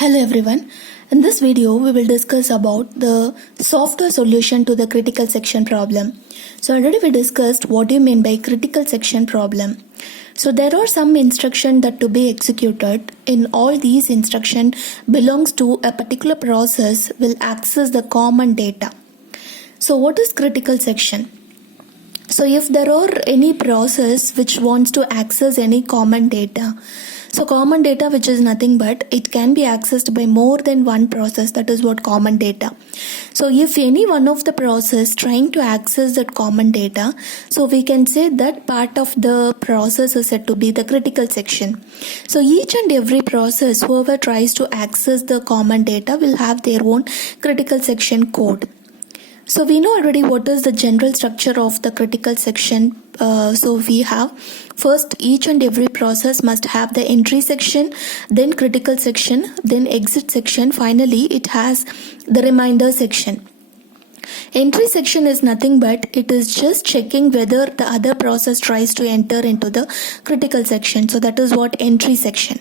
Hello everyone. In this video we will discuss about the software solution to the critical section problem. So already we discussed what do you mean by critical section problem. So there are some instruction that to be executed. In all these instruction belongs to a particular process will access the common data. So what is critical section? So if there are any process which wants to access any common data, so common data which is nothing but it can be accessed by more than one process, that is what common data. So if any one of the process trying to access that common data, so we can say that part of the process is said to be the critical section. So each and every process whoever tries to access the common data will have their own critical section code. So we know already what is the general structure of the critical section. So we have first each and every process must have the entry section, then critical section, then exit section. Finally, it has the reminder section. Entry section is nothing but it is just checking whether the other process tries to enter into the critical section. So that is what entry section.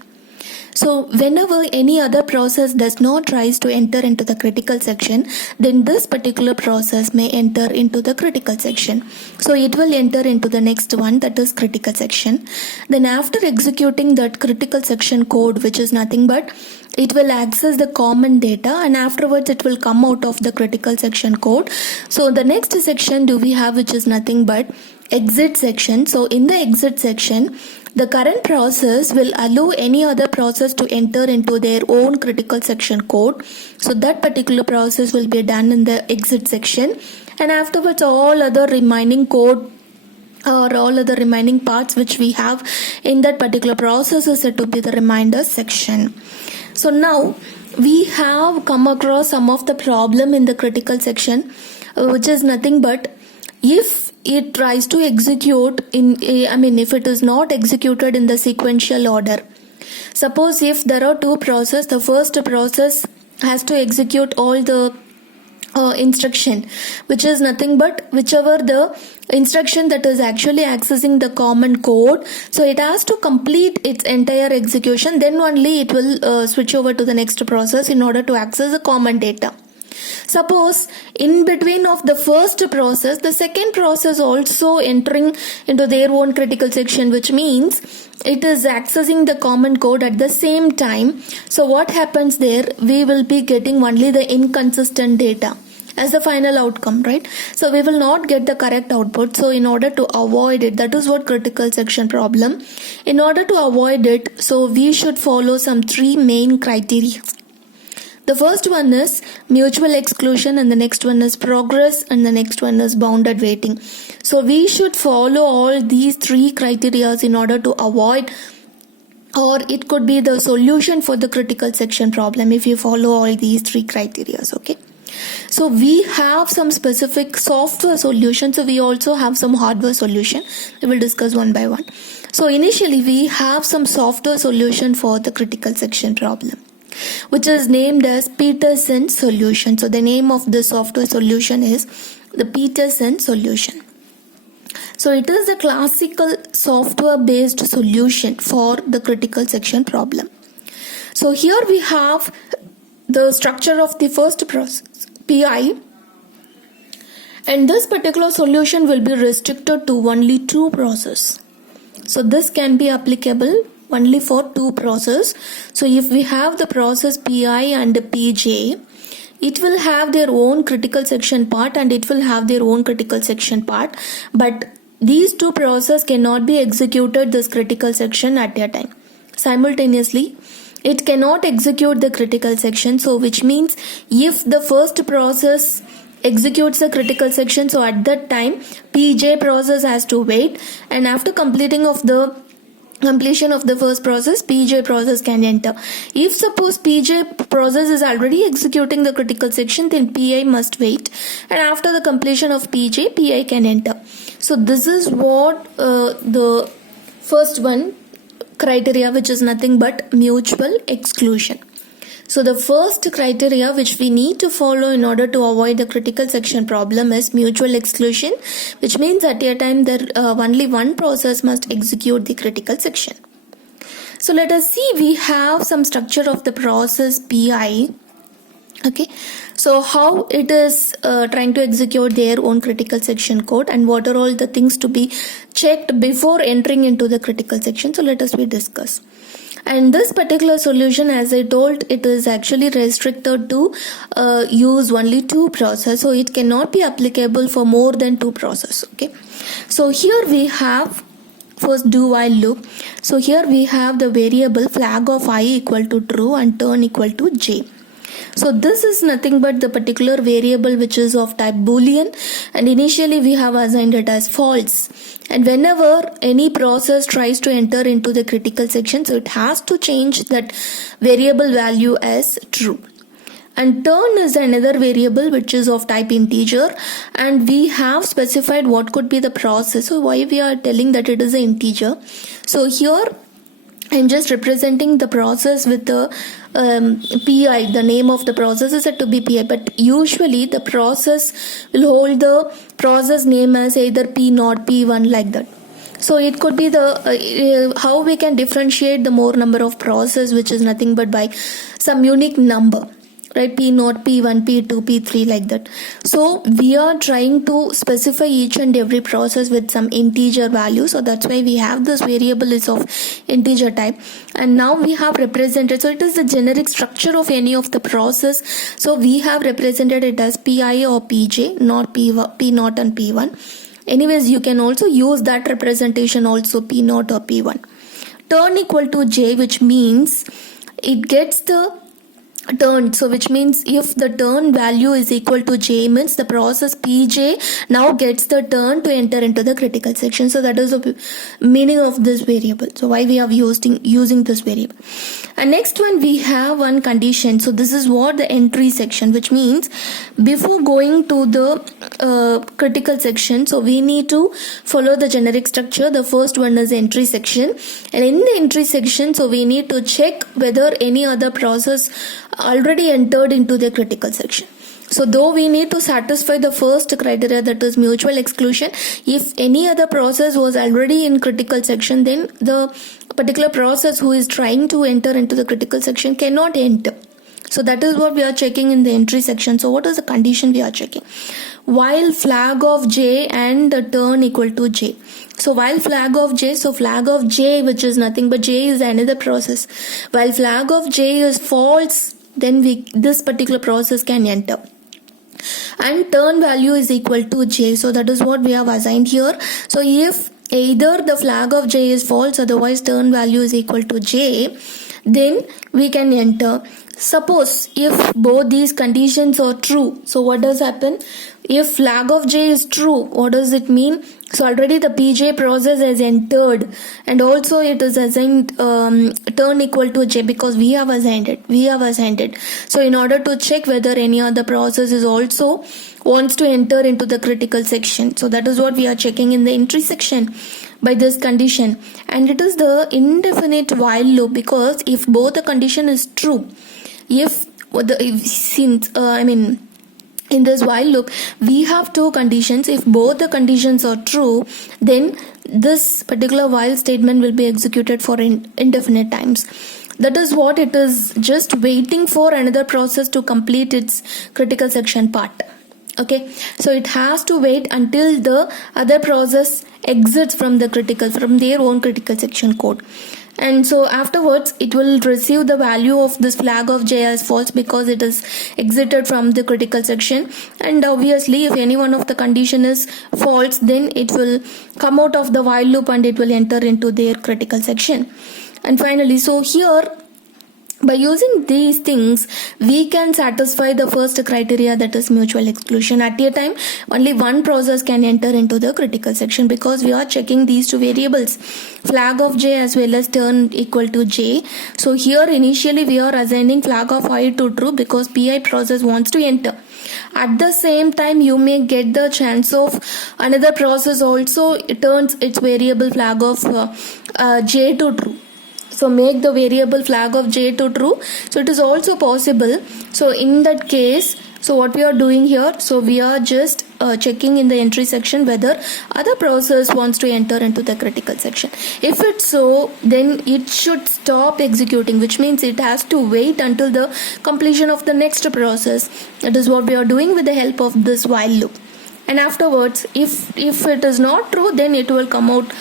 So whenever any other process does not tries to enter into the critical section, then this particular process may enter into the critical section. So it will enter into the next one, that is critical section. Then after executing that critical section code, which is nothing but it will access the common data, and afterwards it will come out of the critical section code. So the next section do we have, which is nothing but exit section. So in the exit section, the current process will allow any other process to enter into their own critical section code. So that particular process will be done in the exit section, and afterwards all other remaining code or all other remaining parts which we have in that particular process is said to be the reminder section. So now we have come across some of the problem in the critical section, which is nothing but if it tries to execute if it is not executed in the sequential order. Suppose if there are two processes, the first process has to execute all the instruction, which is nothing but whichever the instruction that is actually accessing the common code, so it has to complete its entire execution, then only it will switch over to the next process in order to access the common data. Suppose in between of the first process, the second process also entering into their own critical section, which means it is accessing the common code at the same time. So what happens there? We will be getting only the inconsistent data as the final outcome, right? So we will not get the correct output. So in order to avoid it, that is what critical section problem. In order to avoid it, so we should follow some three main criteria. The first one is mutual exclusion, and the next one is progress, and the next one is bounded waiting. So we should follow all these three criteria in order to avoid, or it could be the solution for the critical section problem if you follow all these three criteria. Okay. So we have some specific software solution. So we also have some hardware solution. We will discuss one by one. So initially we have some software solution for the critical section problem, which is named as Peterson solution. So the name of the software solution is the Peterson solution. So it is the classical software based solution for the critical section problem. So here we have the structure of the first process, PI, and this particular solution will be restricted to only two processes. So this can be applicable only for two processes. So if we have the process PI and PJ, it will have their own critical section part and it will have their own critical section part, but these two processes cannot be executed this critical section at a time. Simultaneously, it cannot execute the critical section. So which means if the first process executes the critical section, so at that time PJ process has to wait, and after completion of the first process, PJ process can enter. If suppose PJ process is already executing the critical section, then PI must wait, and after the completion of PJ, PI can enter. So this is what the first one criteria, which is nothing but mutual exclusion. So the first criteria which we need to follow in order to avoid the critical section problem is mutual exclusion, which means at a time there only one process must execute the critical section. So let us see, we have some structure of the process PI. Okay, so how it is trying to execute their own critical section code, and what are all the things to be checked before entering into the critical section. So let us discuss. And this particular solution, as I told, it is actually restricted to use only two processes, so it cannot be applicable for more than two processes. Okay, so here we have first do while loop. So here we have the variable flag of I equal to true and turn equal to j. So this is nothing but the particular variable which is of type boolean, and initially we have assigned it as false. And whenever any process tries to enter into the critical section, so it has to change that variable value as true. And turn is another variable which is of type integer, and we have specified what could be the process. So why we are telling that it is an integer. So here I'm just representing the process with the PI. The name of the process is said to be PI, but usually the process will hold the process name as either P0, P1, like that. So it could be the how we can differentiate the more number of process, which is nothing but by some unique number, right? P0, P1, P2, P3, like that. So we are trying to specify each and every process with some integer value. So that's why we have this variable is of integer type. And now we have represented, so it is the generic structure of any of the process. So we have represented it as Pi or Pj, not P0 and P1. Anyways, you can also use that representation also, P0 or P1. Turn equal to j, which means it gets the turn. So which means if the turn value is equal to j, means the process Pj now gets the turn to enter into the critical section. So that is the meaning of this variable. So why we have using this variable. And next one, we have one condition. So this is what the entry section, which means before going to the critical section, so we need to follow the generic structure. The first one is entry section, and in the entry section, so we need to check whether any other process already entered into the critical section. So though we need to satisfy the first criteria, that is mutual exclusion, if any other process was already in critical section, then the particular process who is trying to enter into the critical section cannot enter. So that is what we are checking in the entry section. So what is the condition we are checking? While flag of j and the turn equal to j. So while flag of j, so flag of j, which is nothing but j is another process. While flag of j is false, then this particular process can enter. And turn value is equal to j. So that is what we have assigned here. So if either the flag of j is false, otherwise turn value is equal to j, then we can enter. Suppose if both these conditions are true, so what does happen? If flag of j is true, what does it mean? So already the pj process has entered, and also it is assigned turn equal to j because we have assigned it. So in order to check whether any other process is also wants to enter into the critical section, so that is what we are checking in the entry section by this condition. And it is the indefinite while loop, because if both the condition is true, in this while loop we have two conditions. If both the conditions are true, then this particular while statement will be executed for indefinite times. That is what it is, just waiting for another process to complete its critical section part. Okay, so it has to wait until the other process exits from their own critical section code. And so afterwards it will receive the value of this flag of j as false because it is exited from the critical section. And obviously if any one of the condition is false, then it will come out of the while loop and it will enter into their critical section. And finally, so here by using these things, we can satisfy the first criteria, that is mutual exclusion. At a time, only one process can enter into the critical section because we are checking these two variables, flag of j as well as turn equal to j. So here initially we are assigning flag of I to true because pi process wants to enter. At the same time, you may get the chance of another process also turns its variable flag of j to true. So make the variable flag of j to true. So it is also possible. So in that case, so what we are doing here, so we are just checking in the entry section whether other process wants to enter into the critical section. If it's so, then it should stop executing, which means it has to wait until the completion of the next process. That is what we are doing with the help of this while loop. And afterwards, if it is not true, then it will come out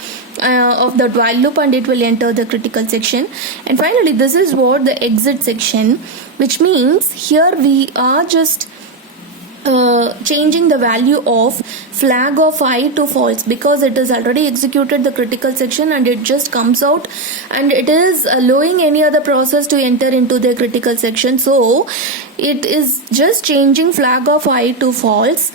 of the while loop and it will enter the critical section. And finally, this is what the exit section, which means here we are just changing the value of flag of I to false, because it is already executed the critical section and it just comes out and it is allowing any other process to enter into the critical section. So it is just changing flag of I to false.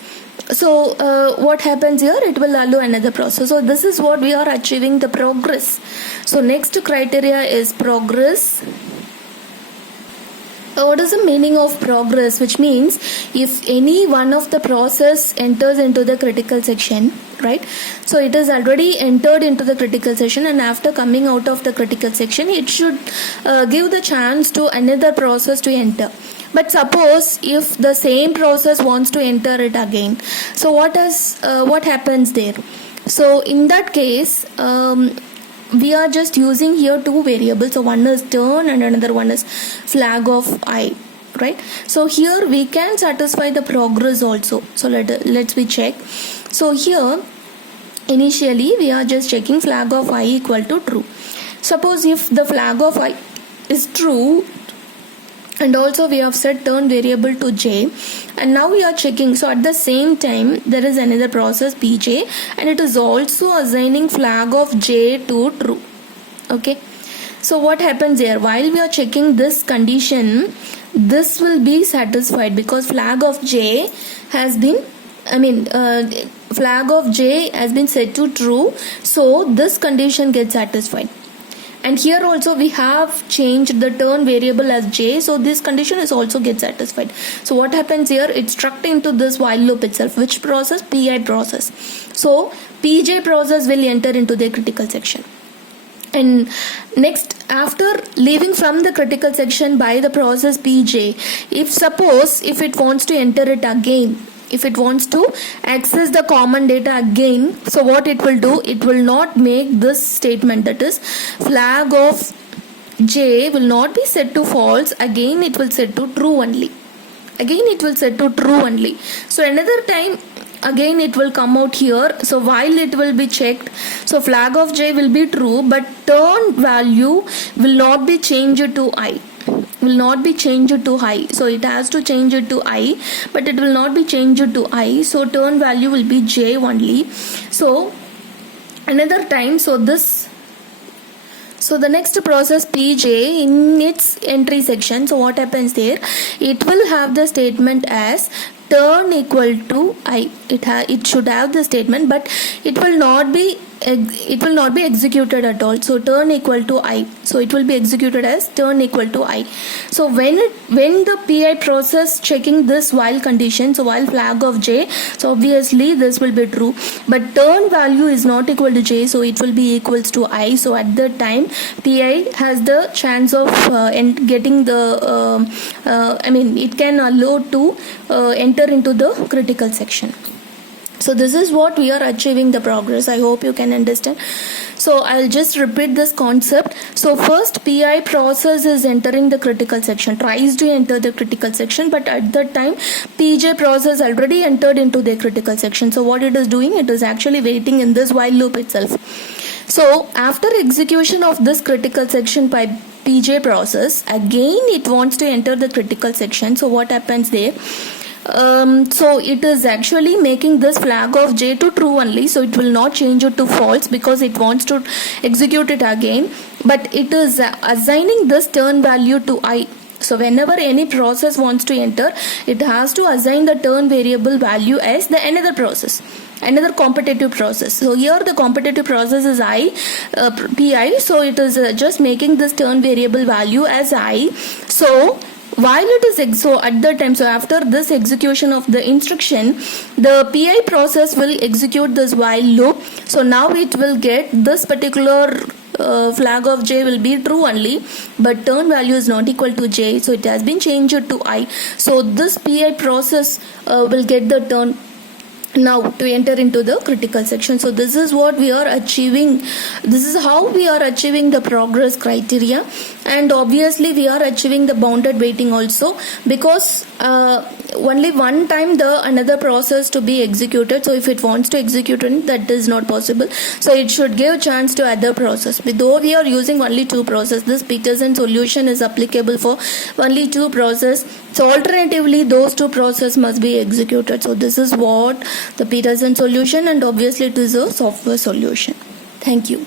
So what happens here, it will allow another process. So this is what we are achieving, the progress. So next criteria is progress. What is the meaning of progress? Which means if any one of the process enters into the critical section, right? So it is already entered into the critical section, and after coming out of the critical section, it should give the chance to another process to enter. But suppose if the same process wants to enter it again, so what happens there? So in that case, we are just using here two variables. So one is turn and another one is flag of I, right? So here we can satisfy the progress also. So let's we check. So here initially we are just checking flag of I equal to true. Suppose if the flag of I is true, and also we have set turn variable to j, and now we are checking. So at the same time there is another process pj, and it is also assigning flag of j to true. Okay, so what happens here, while we are checking this condition, this will be satisfied because flag of j has been flag of j has been set to true, so this condition gets satisfied. And here also we have changed the turn variable as j, so this condition is also get satisfied. So what happens here, it's struck into this while loop itself. Which process? pi process. So pj process will enter into the critical section. And next, after leaving from the critical section by the process pj, if it wants to enter it again, if it wants to access the common data again, so what it will do, it will not make this statement, that is flag of j will not be set to false, again it will set to true only. So another time again it will come out here. So while it will be checked, so flag of j will be true, but turn value will not be changed to I. So it has to change it to I, but it will not be changed to I. So turn value will be j only. So another time, so the next process pj in its entry section, so what happens there, it will have the statement as turn equal to I. It should have the statement, but it will not be executed at all. So turn equal to I, so it will be executed as turn equal to I. So when the pi process checking this while condition, so while flag of j, so obviously this will be true, but turn value is not equal to j, so it will be equals to I. So at that time pi has the chance of getting the it can allow to enter into the critical section. So this is what we are achieving the progress. I hope you can understand. So I'll just repeat this concept. So first, pi process is entering the critical section, tries to enter the critical section, but at that time pj process already entered into the critical section. So what it is doing, it is actually waiting in this while loop itself. So after execution of this critical section by pj process, again it wants to enter the critical section. So what happens there? So it is actually making this flag of j to true only, so it will not change it to false because it wants to execute it again, but it is assigning this turn value to I. So whenever any process wants to enter, it has to assign the turn variable value as the another process, another competitive process. So here the competitive process is pi, so it is just making this turn variable value as I. So while it is so at the time, so after this execution of the instruction, the pi process will execute this while loop. So now it will get this particular flag of j will be true only, but turn value is not equal to j, so it has been changed to I. So this pi process will get the turn now to enter into the critical section. So this is what we are achieving, this is how we are achieving the progress criteria, and obviously we are achieving the bounded weighting also, because only one time the another process to be executed. So if it wants to execute it, that is not possible, so it should give chance to other process. Though we are using only two process, this Peterson solution is applicable for only two process, so alternatively those two process must be executed. So this is what the Peterson solution, and obviously it is a software solution. Thank you.